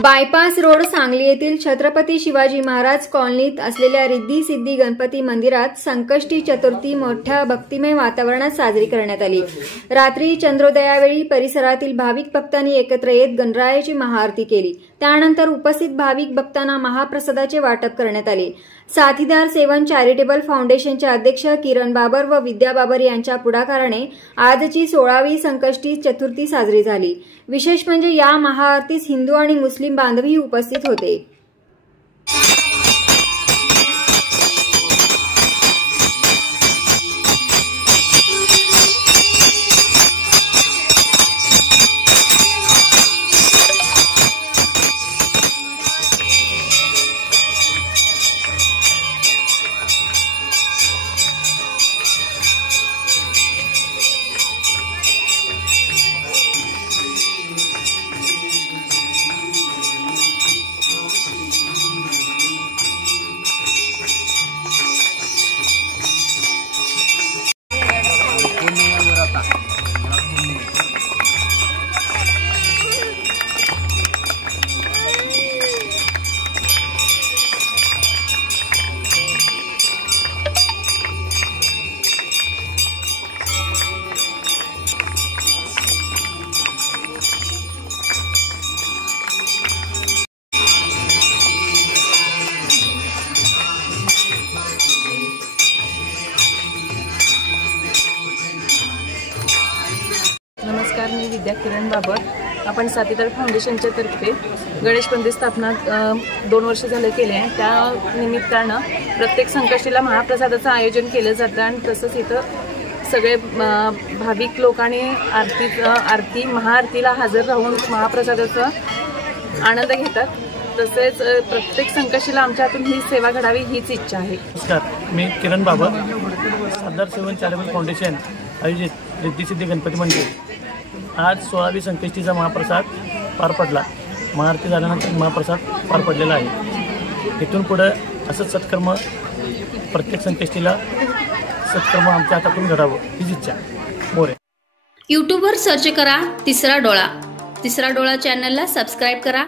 Bypass road Sangli येथील छत्रपती शिवाजी महाराज कॉलनीत असलेल्या रिद्धी सिद्धी गणपती मंदिरात संकष्टी चतुर्थी मोठ्या भक्तिमय वातावरणात साजरी करण्यात आली। रात्री चंद्रोदयावेळी परिसरातील भाविक भक्तांनी एकत्र येत गणरायाची महाआरती केली। त्यानंतर उपस्थित भाविक भक्तांना महाप्रसादाचे वाटप करण्यात आले। साथीदार सेवन चॅरिटेबल फाउंडेशनचे अध्यक्ष किरण बाबर व विद्या बाबर यांच्या पुढाकाराने आजची 16वी संकष्टी चतुर्थी साजरी झाली। विशेष म्हणजे या महाआरतीस हिंदू आणि मुस्लिम बांधवही उपस्थित होते। नमस्कार, मी विद्या किरण बाबर। आपण साथीदार फाउंडेशनच्या तर्फे गणेश मंदिर स्थापना 2 वर्ष झाले केले आहे। त्या निमित्तानं प्रत्येक संकष्टीला महाप्रसादाचं आयोजन केलं जातं आणि तसंच इथं सगळे भाविक लोकांनी आरती महाआरतीला हजर राहून महाप्रसादाचा आनंद घेतात। तसेच प्रत्येक संकष्टीला आमच्या हातून ही सेवा घडावी हीच इच्छा आहे। नमस्कार, मी किरण बाबर, साथीदार सेवन चॅरिटेबल फाउंडेशन आयोजित रिद्धी सिद्धी गणपती मंदिर आज 16वी संकष्टीचा महाप्रसाद पार पडला। महाआरती झाल्यानंतर महाप्रसाद पार पडलेला आहे। इथून पुढे असंच सत्कर्म प्रत्येक संकष्टीला सत्कर्म आमच्या हातातून घडावं हीच इच्छा। मोरे यूट्यूबवर सर्च करा तिसरा डोळा चॅनलला सबस्क्राइब करा।